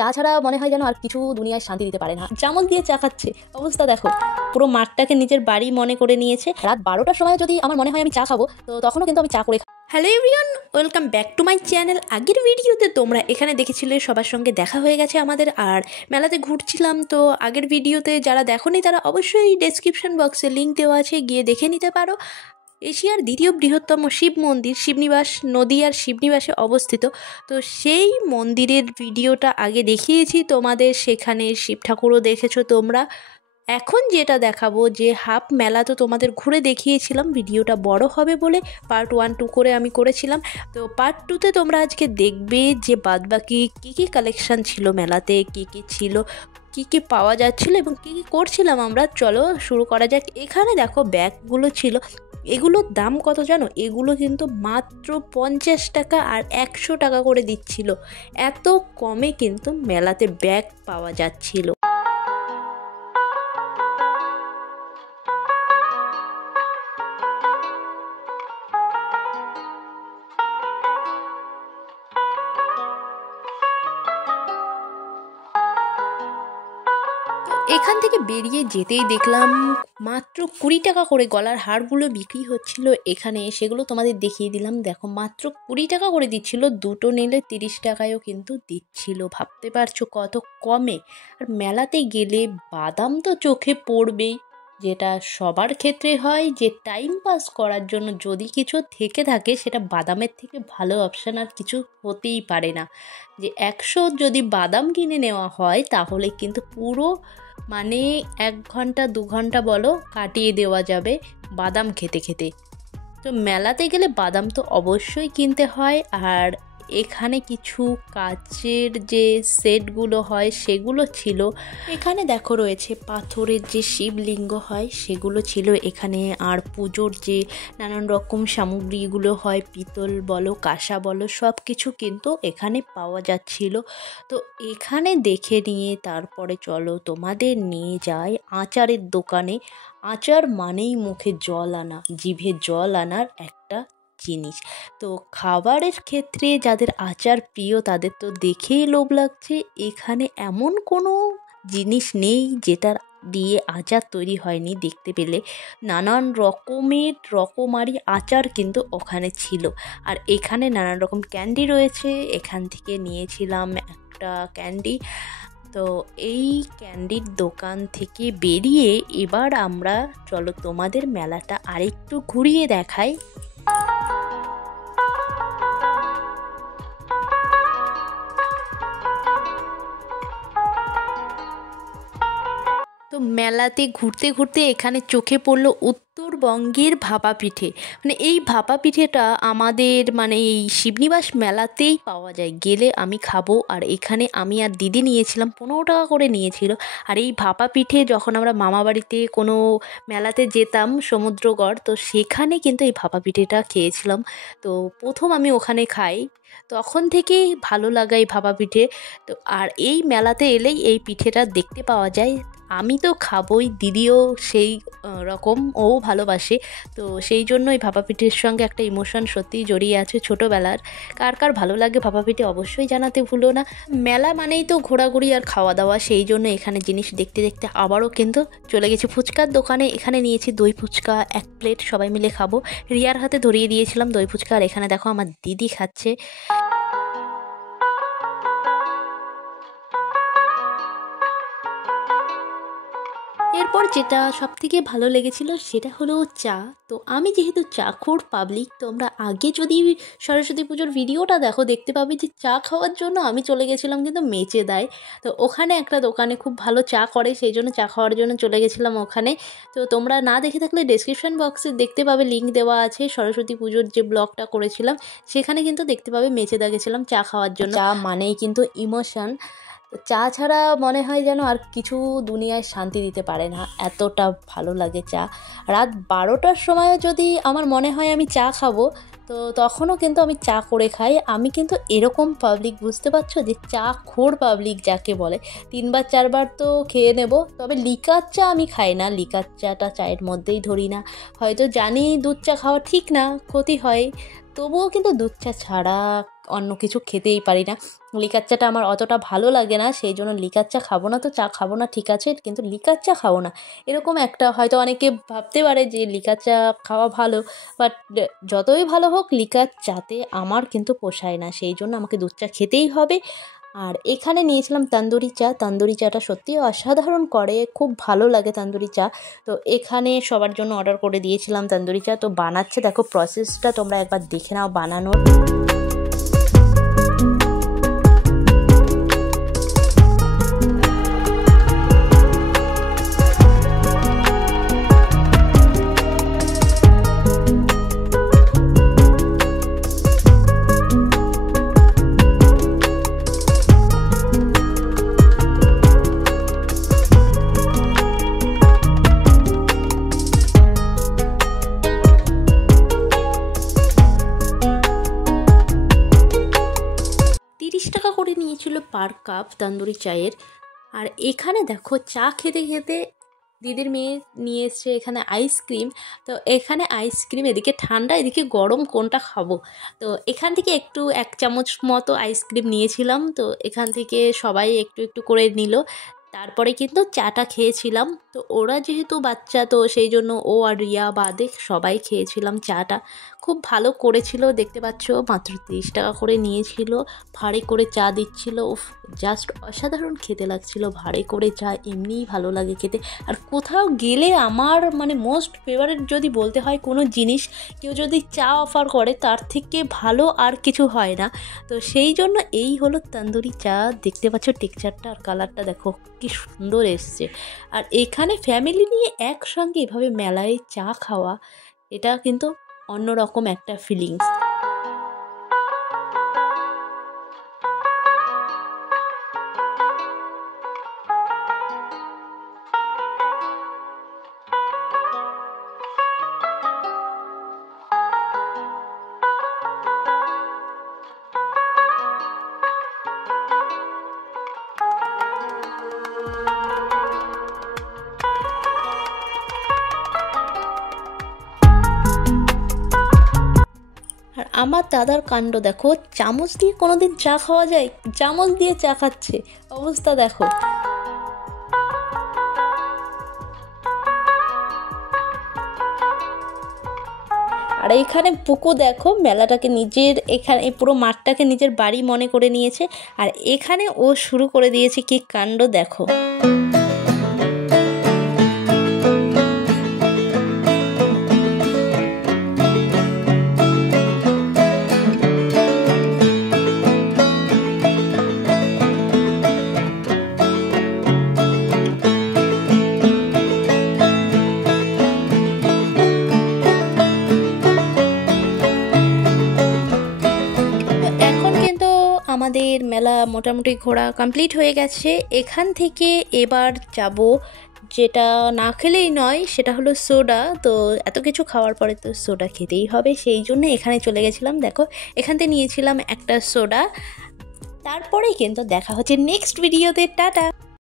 চা ছাড়া মনে হয় যেন আর কিছু দুনিয়ায় শান্তি দিতে পারে না। চামচ দিয়ে চা খাচ্ছে, অবস্থা দেখো, পুরো মাঠটাকে নিজের বাড়ি মনে করে নিয়েছে। রাত 12টার সময় যদি আমার মনে হয় আমি চা খাবো, তো তখনও কিন্তু আমি চা করে। Hello everyone, welcome back to my channel. আগের ভিডিওতে তোমরা এখানে দেখেছিলে সবার সঙ্গে দেখা হয়ে গেছে আমাদের, আর মেলাতে ঘুরছিলাম। তো আগের ভিডিওতে যারা দেখোনি তারা অবশ্যই ডেসক্রিপশন বক্সে লিঙ্ক দেওয়া আছে, গিয়ে দেখে নিতে পারো। এশিয়ার দ্বিতীয় বৃহত্তম শিব মন্দির শিবনিবাস নদীয়ার শিবনিবাসে অবস্থিত। তো সেই মন্দিরের ভিডিওটা আগে দেখিয়েছি তোমাদের, সেখানে শিব ঠাকুরও দেখেছো তোমরা। এখন যেটা দেখাবো, যে হাফ মেলা তো তোমাদের ঘুরে দেখিয়েছিলাম, ভিডিওটা বড় হবে বলে পার্ট 1, 2 করে আমি করেছিলাম। তো পার্ট 2তে তোমরা আজকে দেখবে যে বাদবাকি কী কালেকশান ছিল মেলাতে, কী ছিল, কী পাওয়া যাচ্ছিলো এবং কী করছিলাম আমরা। চলো শুরু করা যাক। এখানে দেখো ব্যাগগুলো ছিল, এগুলোর দাম কত জানো? এগুলো কিন্তু মাত্র 50 টাকা আর 100 টাকা করে দিচ্ছিল। এত কমে কিন্তু মেলাতে ব্যাগ পাওয়া যাচ্ছিল। এখান থেকে বেরিয়ে যেতেই দেখলাম মাত্র 20 টাকা করে গলার হারগুলো বিক্রি হচ্ছিল এখানে, সেগুলো তোমাদের দেখিয়ে দিলাম। দেখো মাত্র 20 টাকা করে দিচ্ছিল, দুটো নিলে 30 টাকায়ও কিন্তু দিচ্ছিল। ভাবতে পারছো কত কমে। আর মেলাতে গেলে বাদাম তো চোখে পড়বেই, যেটা সবার ক্ষেত্রে হয়, যে টাইম পাস করার জন্য যদি কিছু থেকে থাকে সেটা বাদামের থেকে ভালো অপশান আর কিছু হতেই পারে না। যে 100 যদি বাদাম কিনে নেওয়া হয় তাহলে কিন্তু পুরো 1 ঘন্টা 2 ঘন্টা বলো কাটিয়ে দেওয়া যাবে বাদাম খেতে খেতে। তো মেলাতে গেলে বাদাম তো অবশ্যই কিনতে হয়। আর এখানে কিছু কাচের যে সেটগুলো হয় সেগুলো ছিল এখানে। দেখো রয়েছে পাথরের যে শিবলিঙ্গ হয় সেগুলো ছিল এখানে। আর পুজোর যে নানান রকম সামগ্রীগুলো হয়, পিতল বলো কাঁসা বলো, সব কিছু কিন্তু এখানে পাওয়া যাচ্ছিল। তো এখানে দেখে নিয়ে তারপরে চলো তোমাদের নিয়ে যাই আচারের দোকানে। আচার মানেই মুখে জল আনা, জিভে জল আনার একটা জিনিস। তো খাবারের ক্ষেত্রে যাদের আচার প্রিয় তাদের তো দেখেই লোভ লাগছে। এখানে এমন কোনো জিনিস নেই যেটার দিয়ে আচার তৈরি হয়নি। দেখতে পেলে নানান রকমারি আচার কিন্তু ওখানে ছিল। আর এখানে নানান রকম ক্যান্ডি রয়েছে, এখান থেকে নিয়েছিলাম একটা ক্যান্ডি। তো এই ক্যান্ডির দোকান থেকে বেরিয়ে এবার আমরা চলো তোমাদের মেলাটা আরেকটু ঘুরিয়ে দেখাই। তো মেলাতে ঘুরতে ঘুরতে এখানে চোখে পড়লো উত্তরবঙ্গের ভাপা পিঠে। এই ভাপা পিঠেটা আমাদের এই শিবনিবাস মেলাতেই পাওয়া যায়, গেলে আমি খাবো। আর এখানে আমি আর দিদি নিয়েছিলাম, 15 টাকা করে নিয়েছিল। আর এই ভাপা পিঠে যখন আমরা মামাবাড়িতে কোনো মেলাতে যেতাম সমুদ্রগড়, তো সেখানে কিন্তু এই ভাপা পিঠেটা খেয়েছিলাম। তো প্রথম আমি ওখানে খাই, তখন থেকেই ভালো লাগা এই ভাপা পিঠে। তো আর এই মেলাতে এলেই এই পিঠেটা দেখতে পাওয়া যায়। আমি তো খাবই, দিদিও সেই রকম, ও ভালোবাসে। তো সেই জন্য এই ভাপা পিঠের সঙ্গে একটা ইমোশন সত্যিই জড়িয়ে আছে ছোটোবেলার। কার কার ভালো লাগে ভাপা পিঠে অবশ্যই জানাতে ভুলো না। মেলা মানেই তো ঘোরাঘুরি আর খাওয়া দাওয়া, সেই জন্য এখানে জিনিস দেখতে দেখতে আবারও কিন্তু চলে গেছি ফুচকার দোকানে। এখানে নিয়েছি দই ফুচকা 1 প্লেট, সবাই মিলে খাবো। রিয়ার হাতে ধরিয়ে দিয়েছিলাম দই ফুচকা। আর এখানে দেখো আমার দিদি খাচ্ছে। এরপর যেটা সবথেকে ভালো লেগেছিল সেটা হলো চা। তো আমি যেহেতু চাখোর পাবলিক, তোমরা আগে যদি সরস্বতী পুজোর ভিডিওটা দেখতে পাবে যে চা খাওয়ার জন্য আমি চলে গেছিলাম কিন্তু মেচেদায়। তো ওখানে একটা দোকানে খুব ভালো চা করে, সেই জন্য চা খাওয়ার জন্য চলে গেছিলাম ওখানে। তো তোমরা না দেখে থাকলে ডেসক্রিপশন বক্সে দেখতে পাবে, লিঙ্ক দেওয়া আছে। সরস্বতী পুজোর যে ব্লগটা করেছিলাম সেখানে কিন্তু দেখতে পাবে মেচেদা গেছিলাম চা খাওয়ার জন্য। চা মানেই কিন্তু ইমোশন। চা ছাড়া মনে হয় যেন আর কিছু দুনিয়ায় শান্তি দিতে পারে না, এতটা ভালো লাগে চা। রাত 12টার সময়ও যদি আমার মনে হয় আমি চা খাবো, তো তখনও কিন্তু আমি চা করে খাই। আমি কিন্তু এরকম পাবলিক, বুঝতে পারছো, যে চা খোর পাবলিক যাকে বলে। 3বার 4বার তো খেয়ে নেব, তবে লিকার চা আমি খাই না। লিকার চাটা চায়ের মধ্যেই ধরি না। হয়তো জানি দুধ চা খাওয়া ঠিক না, ক্ষতি হয়, তবুও কিন্তু দুধ চা ছাড়া অন্য কিছু খেতেই পারি না। লিকার চাটা আমার অতটা ভালো লাগে না, সেই জন্য লিকার চা খাবো না। তো চা খাবো না ঠিক আছে, কিন্তু লিকার চা খাবো না, এরকম একটা হয়তো অনেকে ভাবতে পারে যে লিকার চা খাওয়া ভালো, বাট যতই ভালো হোক লিকার চাতে আমার কিন্তু পোষায় না, সেই জন্য আমাকে দুধ চা খেতেই হবে। আর এখানে নিয়েছিলাম তন্দুরি চা। তন্দুরি চাটা সত্যিই অসাধারণ করে, খুব ভালো লাগে তন্দুরি চা। তো এখানে সবার জন্য অর্ডার করে দিয়েছিলাম তন্দুরি চা। তো বানাচ্ছে দেখো, প্রসেসটা তোমরা একবার দেখে নাও বানানোর। টাকা করে নিয়েছিল পার কাপ তন্দুরি চায়ের। আর এখানে দেখো চা খেতে খেতে দিদির মেয়ে নিয়ে এসছে এখানে আইসক্রিম। তো এখানে আইসক্রিম, এদিকে ঠান্ডা এদিকে গরম, কোনটা খাবো। তো এখান থেকে একটু 1 চামচ মতো আইসক্রিম নিয়েছিলাম। তো এখান থেকে সবাই একটু একটু করে নিল, তারপরে কিন্তু চাটা খেয়েছিলাম। তো ওরা যেহেতু বাচ্চা, তো সেই জন্য ও আর রিয়া বাদে সবাই খেয়েছিলাম চাটা। খুব ভালো করেছিল, দেখতে পাচ্ছ মাত্র 30 টাকা করে নিয়েছিল, ভাড়ে করে চা দিচ্ছিল। উফ, জাস্ট অসাধারণ খেতে লাগছিল। ভাড়ে করে চা এমনিই ভালো লাগে খেতে। আর কোথাও গেলে আমার মানে মোস্ট ফেভারিট যদি বলতে হয় কোনো জিনিস, কেউ যদি চা অফার করে তার থেকে ভালো আর কিছু হয় না। তো সেই জন্য এই হলো তন্দুরি চা। দেখতে পাচ্ছ টেক্সচারটা আর কালারটা দেখো কি সুন্দর এসছে। আর এখানে ফ্যামিলি নিয়ে একসঙ্গে এভাবে মেলায় চা খাওয়া, এটা কিন্তু অন্যরকম একটা ফিলিংস। আর আমার দাদার কাণ্ড দেখো, চামচ দিয়ে কোনোদিন চা খাওয়া যায়? চামচ দিয়ে চা খাচ্ছে, অবস্থা দেখো। আর এইখানে পুকু দেখো মেলাটাকে নিজের, এখানে এই পুরো মাঠটাকে নিজের বাড়ি মনে করে নিয়েছে। আর এখানে ও শুরু করে দিয়েছে কি কাণ্ড দেখো। আমাদের মেলা মোটামুটি ঘোরা কমপ্লিট হয়ে গেছে। এখান থেকে এবার যাব, যেটা না খেলেই নয়, সেটা হলো সোডা। তো এত কিছু খাওয়ার পরে তো সোডা খেতেই হবে, সেই জন্য এখানে চলে গেছিলাম। দেখো এখান থেকে নিয়েছিলাম একটা সোডা। তারপরেই কিন্তু দেখা হচ্ছে নেক্সট ভিডিওতে। টাটা।